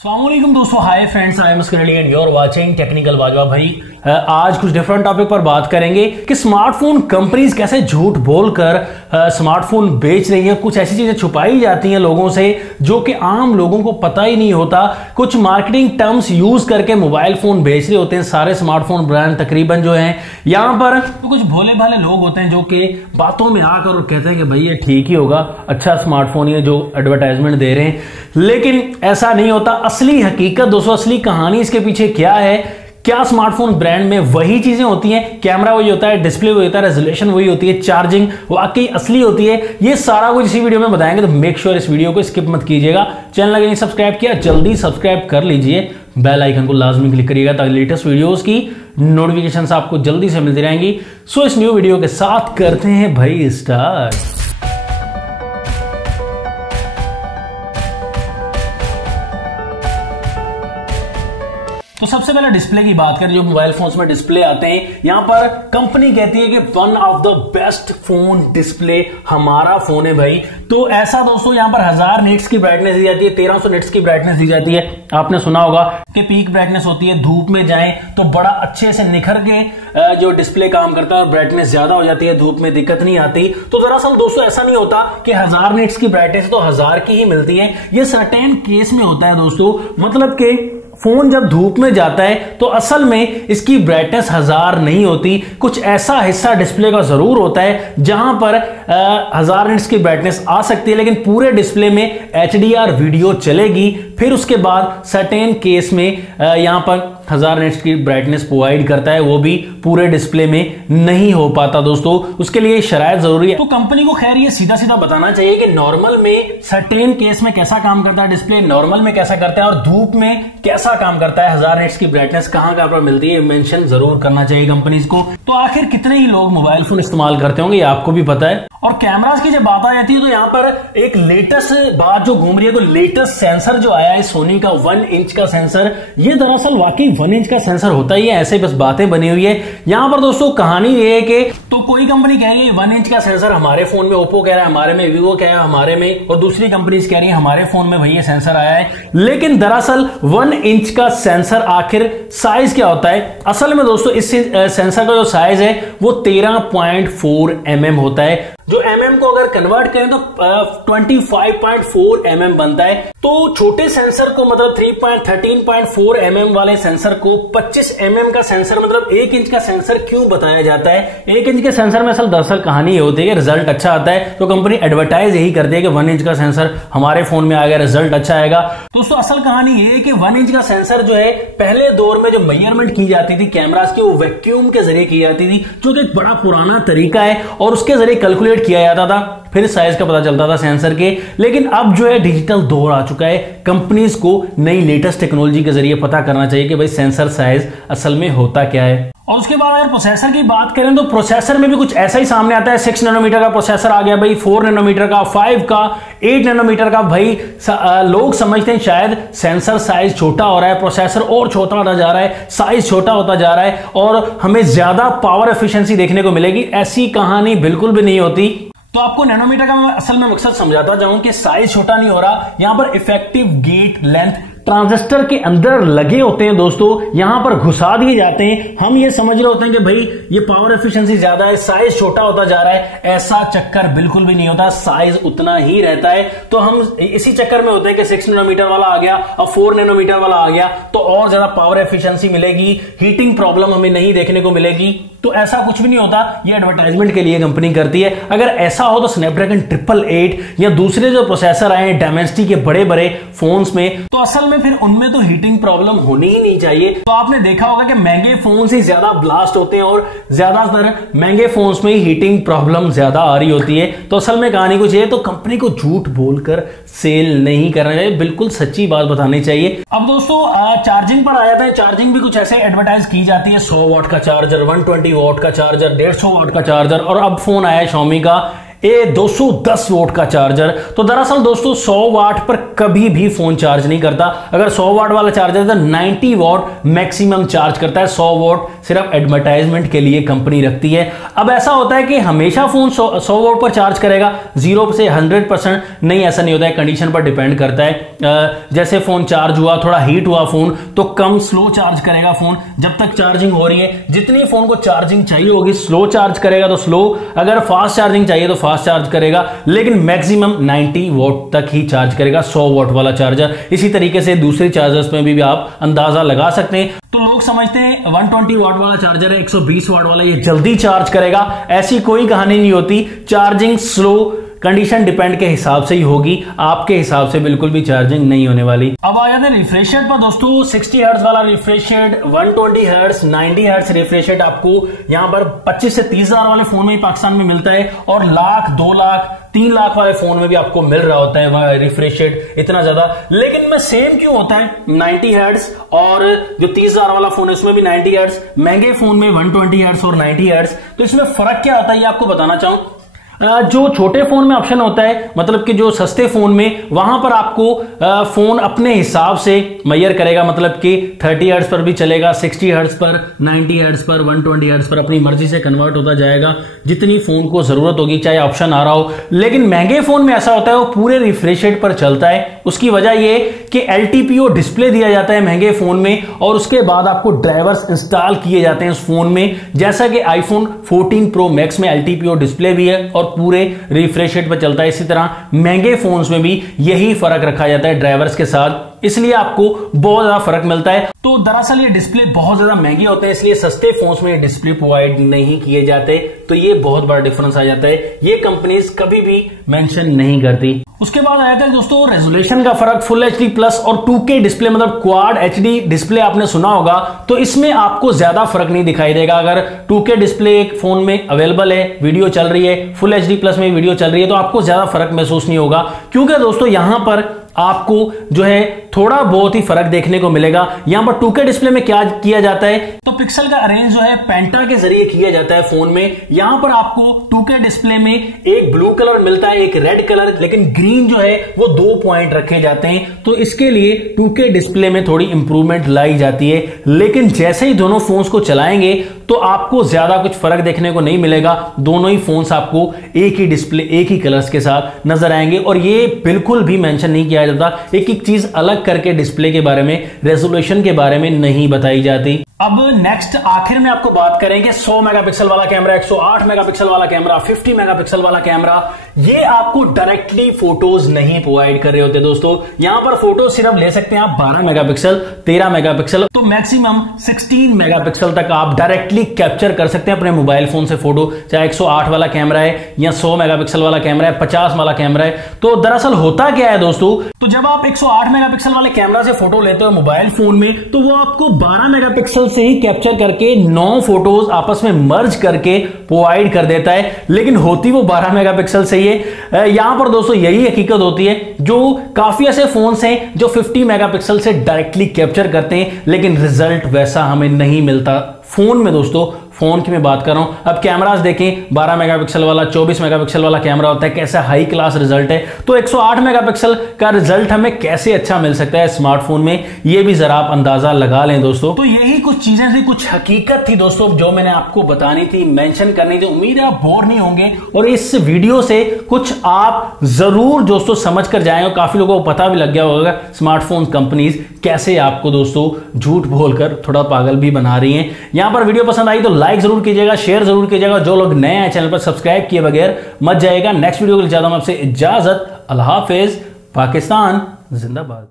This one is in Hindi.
अस्सलामुअलैकुम दोस्तों, हाय फ्रेंड्स, आई एम अस्करली and you are watching technical वाजवा। भाई आज कुछ डिफरेंट टॉपिक पर बात करेंगे कि स्मार्टफोन कंपनीज कैसे झूठ बोलकर स्मार्टफोन बेच रही हैं। कुछ ऐसी चीजें छुपाई जाती हैं लोगों से जो कि आम लोगों को पता ही नहीं होता। कुछ मार्केटिंग टर्म्स यूज करके मोबाइल फोन बेच रहे होते हैं सारे स्मार्टफोन ब्रांड तकरीबन जो हैं। यहाँ पर तो कुछ भोले भाले लोग होते हैं जो कि बातों में आकर और कहते हैं कि भाई ये ठीक ही होगा, अच्छा स्मार्टफोन ये जो एडवर्टाइजमेंट दे रहे हैं, लेकिन ऐसा नहीं होता। असली हकीकत दोस्तों, असली कहानी इसके पीछे क्या है, क्या स्मार्टफोन ब्रांड में वही चीजें होती हैं, कैमरा वही होता है, डिस्प्ले वही होता है, रेजोल्यूशन वही होती है, चार्जिंग वाकई असली होती है, ये सारा कुछ इसी वीडियो में बताएंगे। तो मेक श्योर इस वीडियो को स्किप मत कीजिएगा। चैनल अगर नहीं सब्सक्राइब किया जल्दी सब्सक्राइब कर लीजिए, बेल आइकन को लाजमी क्लिक करिएगा ताकि लेटेस्ट वीडियोस की नोटिफिकेशन आपको जल्दी से मिलती रहेंगी। सो इस न्यू वीडियो के साथ करते हैं भाई स्टार्ट। तो सबसे पहले डिस्प्ले की बात करें। जो मोबाइल फोन्स में डिस्प्ले आते हैं, यहां पर कंपनी कहती है कि one of the best phone display हमारा फोन है भाई। तो ऐसा दोस्तों, यहां पर 1000 निट्स की ब्राइटनेस दी जाती है, 1300 निट्स की ब्राइटनेस दी जाती है। आपने सुना होगा कि पीक ब्राइटनेस होती है, धूप में जाएं तो बड़ा अच्छे से निखर के जो डिस्प्ले काम करता है और ब्राइटनेस ज्यादा हो जाती है, धूप में दिक्कत नहीं आती। तो दरअसल दोस्तों ऐसा नहीं होता कि 1000 निट्स की ब्राइटनेस तो 1000 की ही मिलती है। ये सर्टेन केस में होता है दोस्तों, मतलब कि फोन जब धूप में जाता है तो असल में इसकी ब्राइटनेस 1000 नहीं होती। कुछ ऐसा हिस्सा डिस्प्ले का जरूर होता है जहां पर 1000 निट्स की ब्राइटनेस आ सकती है, लेकिन पूरे डिस्प्ले में HDR वीडियो चलेगी। फिर उसके बाद सर्टेन केस में यहां पर 1000 निट्स की ब्राइटनेस प्रोवाइड करता है, वो भी पूरे डिस्प्ले में नहीं हो पाता दोस्तों। उसके लिए शरायत जरूरी है। तो कंपनी को खैर ये सीधा सीधा बताना चाहिए कि नॉर्मल में सर्टेन केस में कैसा काम करता है डिस्प्ले, नॉर्मल में कैसा करता है और धूप में कैसा काम करता है, 1000 निट्स की ब्राइटनेस कहां कहां पर मिलती है, मेंशन जरूर करना चाहिए कंपनीज को। तो आखिर कितने ही लोग मोबाइल फोन इस्तेमाल करते होंगे ये आपको भी पता है। और कैमरास की जब बात आ जाती है तो यहां पर एक लेटेस्ट बात जो घूम रही है, तो लेटेस्ट सेंसर जो आया है सोनी का 1 इंच का सेंसर, ये दरअसल वाकई 1 इंच का सेंसर होता ही है, ऐसे बस बातें बनी हुई है। यहां पर दोस्तों कहानी ये है कि तो कोई कंपनी कह रही है 1 इंच का सेंसर हमारे फोन में, ओप्पो कह रहा है हमारे में, वीवो कह रहा है हमारे में, और दूसरी कंपनीज कह रही है हमारे फोन में भाई ये सेंसर आया है। लेकिन दरअसल 1 इंच का सेंसर आखिर साइज क्या होता है? असल में दोस्तों इस सेंसर का जो साइज है वो 13.4 mm होता है। जो mm को अगर कन्वर्ट करें तो 25.4 mm बनता है। तो छोटे सेंसर को मतलब 13.4 mm वाले सेंसर को 25 mm का सेंसर मतलब 1 इंच का सेंसर क्यों बताया जाता है? 1 इंच के सेंसर में दरअसल कहानी ये होती है कि रिजल्ट अच्छा आता है, तो कंपनी एडवर्टाइज यही करती है कि 1 इंच का सेंसर हमारे फोन में आ गया, रिजल्ट अच्छा आएगा। दोस्तों असल कहानी ये है कि 1 इंच का सेंसर जो है पहले दौर में जो मेजरमेंट की जाती थी कैमरास की, वो वैक्यूम के जरिए की जाती थी, जो कि एक बड़ा पुराना तरीका है और उसके जरिए कैलकुलेट किया जाता था, फिर साइज का पता चलता था सेंसर के। लेकिन अब जो है डिजिटल दौर आ चुका है, कंपनीज को नई लेटेस्ट टेक्नोलॉजी के जरिए पता करना चाहिए कि भाई सेंसर साइज असल में होता क्या है। और उसके बाद अगर प्रोसेसर की बात करें तो प्रोसेसर में भी कुछ ऐसा ही सामने आता है। 6 नैनोमीटर का प्रोसेसर आ गया भाई, 4 नैनोमीटर का, 5 का, 8 नैनोमीटर का। भाई लोग समझते हैं शायद सेंसर साइज छोटा हो रहा है, प्रोसेसर और छोटा होता जा रहा है, साइज छोटा होता जा रहा है और हमें ज्यादा पावर एफिशिएंसी देखने को मिलेगी। ऐसी कहानी बिल्कुल भी नहीं होती। तो आपको नैनोमीटर का मैं असल में मकसद समझाता जाऊं कि साइज छोटा नहीं हो रहा, यहां पर इफेक्टिव गेट लेंथ ट्रांजिस्टर के अंदर लगे होते हैं दोस्तों, यहां पर घुसा दिए जाते हैं। हम ये समझ रहे होते हैं कि भाई ये पावर एफिशिएंसी ज्यादा है, साइज छोटा होता जा रहा है। ऐसा चक्कर बिल्कुल भी नहीं होता, साइज उतना ही रहता है। तो हम इसी चक्कर में होते हैं कि 6 नैनोमीटर वाला आ गया और 4 नैनोमीटर वाला आ गया तो और ज्यादा पावर एफिशिएंसी मिलेगी, हीटिंग प्रॉब्लम हमें नहीं देखने को मिलेगी। तो ऐसा कुछ भी नहीं होता, ये एडवर्टाइजमेंट के लिए कंपनी करती है। अगर ऐसा हो तो स्नैपड्रैगन 888 या दूसरे जो प्रोसेसर आए डायमेंसिटी के बड़े बड़े फोन्स में, तो असल में फिर उनमें तो हीटिंग प्रॉब्लम होनी ही नहीं चाहिए। तो आपने देखा होगा कि महंगे फोन से ज्यादा ब्लास्ट होते हैं और ज्यादातर महंगे फोन्स में ही हीटिंग प्रॉब्लम ज्यादा आ रही होती है। तो असल में कहानी कुछ है, तो कंपनी को झूठ बोलकर सेल नहीं करना चाहिए, बिल्कुल सच्ची बात बतानी चाहिए। अब दोस्तों चार्जिंग पर आ जाते हैं। चार्जिंग भी कुछ ऐसे एडवर्टाइज की जाती है, 100 वाट का चार्जर, 120 वाट का चार्जर, 150 वाट का चार्जर। और अब फोन आया है Xiaomi का ये 210 वोट का चार्जर। तो दरअसल दोस्तों 100 वाट पर कभी भी फोन चार्ज नहीं करता। अगर 100 वाट वाला चार्जर है तो 90 वाट मैक्सिमम चार्ज करता है। 100 वाट सिर्फ एडवर्टाइजमेंट के लिए कंपनी रखती है। अब ऐसा होता है कि हमेशा फोन 100 वाट पर चार्ज करेगा, 0 से 100% नहीं, ऐसा नहीं होता है, कंडीशन पर डिपेंड करता है। जैसे फोन चार्ज हुआ, थोड़ा हीट हुआ फोन, तो कम स्लो चार्ज करेगा फोन जब तक चार्जिंग हो रही है। जितनी फोन को चार्जिंग चाहिए होगी, स्लो चार्ज करेगा तो स्लो, अगर फास्ट चार्जिंग चाहिए तो फास्ट चार्ज करेगा, लेकिन मैक्सिमम 90 वॉट तक ही चार्ज करेगा 100 वॉट वाला चार्जर। इसी तरीके से दूसरे चार्जर्स में भी आप अंदाजा लगा सकते हैं। तो लोग समझते हैं 120 वाट वाला चार्जर है, 120 वाट वाला ये जल्दी चार्ज करेगा, ऐसी कोई कहानी नहीं होती। चार्जिंग स्लो कंडीशन डिपेंड के हिसाब से ही होगी, आपके हिसाब से बिल्कुल भी चार्जिंग नहीं होने वाली। अब आ जाते हैं रिफ्रेश रेट पर दोस्तों। 60 हर्ट्ज वाला refresh rate, 120 hertz, 90 hertz refresh rate आपको यहां पर 25 से 30 हजार वाले फोन में ही पाकिस्तान में मिलता है, और लाख, 2 लाख, 3 लाख वाले फोन में भी आपको मिल रहा होता है रिफ्रेश रेट इतना ज्यादा। लेकिन में सेम क्यों होता है 90 हर्ट्ज, और जो 30 हजार वाला फोन है उसमें भी 90 हर्ट्ज, महंगे फोन में 120 हर्ट्ज और 90 हर्ट्ज। तो इसमें फर्क क्या आता है ये आपको बताना चाहूं। जो छोटे फोन में ऑप्शन होता है, मतलब कि जो सस्ते फोन में, वहां पर आपको फोन अपने हिसाब से मेजर करेगा, मतलब कि 30 हर्ट्ज पर भी चलेगा, 60 हर्ट्ज पर, 90 हर्ट्ज पर, 120 हर्ट्ज पर, अपनी मर्जी से कन्वर्ट होता जाएगा जितनी फोन को जरूरत होगी, चाहे ऑप्शन आ रहा हो। लेकिन महंगे फोन में ऐसा होता है वो पूरे रिफ्रेश रेट पर चलता है। उसकी वजह ये कि LTPO डिस्प्ले दिया जाता है महंगे फोन में, और उसके बाद आपको ड्राइवर्स इंस्टॉल किए जाते हैं उस फोन में। जैसा कि iPhone 14 Pro Max में LTPO डिस्प्ले भी है और पूरे रिफ्रेश रेट पर चलता है। इसी तरह महंगे फोन्स में भी यही फर्क रखा जाता है ड्राइवर्स के साथ, इसलिए आपको बहुत ज्यादा फर्क मिलता है। तो दरअसल ये डिस्प्ले बहुत ज्यादा महंगे होते हैं, इसलिए सस्ते फोन्स में ये डिस्प्ले प्रोवाइड नहीं किए जाते। तो ये बहुत बड़ा डिफरेंस आ जाता है, ये कंपनीज कभी भी मेंशन नहीं करती। उसके बाद आया था दोस्तों रेजोल्यूशन का फर्क। फुल HD प्लस और 2K डिस्प्ले, मतलब क्वाड HD डिस्प्ले आपने सुना होगा, तो इसमें आपको ज्यादा फर्क नहीं दिखाई देगा। अगर 2K डिस्प्ले एक फोन में अवेलेबल है, वीडियो चल रही है, फुल HD प्लस में वीडियो चल रही है, तो आपको ज्यादा फर्क महसूस नहीं होगा, क्योंकि दोस्तों यहां पर आपको जो है थोड़ा बहुत ही फर्क देखने को मिलेगा। यहां पर 2K डिस्प्ले में क्या किया जाता है, तो पिक्सल का अरेंज जो है पेंटा के जरिए किया जाता है फोन में। यहां पर आपको 2K डिस्प्ले में एक ब्लू कलर मिलता है, एक रेड कलर, लेकिन ग्रीन जो है वो 2 पॉइंट रखे जाते हैं। तो इसके लिए 2K डिस्प्ले में थोड़ी इंप्रूवमेंट लाई जाती है। लेकिन जैसे ही दोनों फोन्स को चलाएंगे तो आपको ज्यादा कुछ फर्क देखने को नहीं मिलेगा। दोनों ही फोन्स आपको एक ही डिस्प्ले, एक ही कलर्स के साथ नजर आएंगे, और ये बिल्कुल भी मेंशन नहीं किया जाता, एक एक चीज अलग करके डिस्प्ले के बारे में, रेजोल्यूशन के बारे में नहीं बताई जाती। अब नेक्स्ट आखिर में आपको बात करेंगे 100 मेगापिक्सल वाला कैमरा, 108 मेगापिक्सल वाला कैमरा, 50 मेगापिक्सल वाला कैमरा। ये आपको डायरेक्टली फोटोज नहीं प्रोवाइड कर रहे होते दोस्तों। यहां पर फोटो सिर्फ ले सकते हैं आप 12 मेगापिक्सल, 13 मेगापिक्सल, तो मैक्सिमम 16 मेगापिक्सल तक आप डायरेक्टली कैप्चर कर सकते हैं अपने मोबाइल फोन से फोटो। चाहे 108 वाला कैमरा है या 100 मेगापिक्सल वाला कैमरा है, 50 वाला कैमरा है। तो दरअसल होता क्या है दोस्तों, तो जब आप 108 मेगापिक्सल वाले कैमरा से फोटो लेते हो मोबाइल फोन में, तो वो आपको 12 मेगापिक्सल से ही कैप्चर करके 9 फोटोज आपस में मर्ज करके प्रोवाइड कर देता है। लेकिन होती वो 12 मेगापिक्सल से ही है। यहां पर दोस्तों यही हकीकत होती है, जो काफी ऐसे फोन्स हैं जो 50 मेगापिक्सल से डायरेक्टली कैप्चर करते हैं, लेकिन रिजल्ट वैसा हमें नहीं मिलता फोन में दोस्तों। फोन की मैं बात कर रहा हूं। अब कैमरास देखें, 12 मेगापिक्सल वाला, 24 मेगापिक्सल वाला कैमरा होता है, कैसा हाई क्लास रिजल्ट है। तो 108 मेगापिक्सल का रिजल्ट हमें कैसे अच्छा मिल सकता है स्मार्टफोन में, ये भी जरा आप अंदाजा लगा लें दोस्तों। तो यही कुछ चीजें थी, कुछ हकीकत थी दोस्तों जो मैंने आपको बतानी थी, मेंशन करनी थी। उम्मीद है आप बोर नहीं होंगे और इस वीडियो से कुछ आप जरूर दोस्तों समझ कर जाएंगे। काफी लोगों को पता भी लग गया होगा स्मार्टफोन कंपनीज कैसे आपको दोस्तों झूठ बोलकर थोड़ा पागल भी बना रही हैं। यहां पर वीडियो पसंद आई तो लाइक जरूर कीजिएगा, शेयर जरूर कीजिएगा। जो लोग नए हैं चैनल पर सब्सक्राइब किए बगैर मत जाइएगा। नेक्स्ट वीडियो के लिए चाहता हूं आपसे इजाजत। अल्लाह हाफिज। पाकिस्तान जिंदाबाद।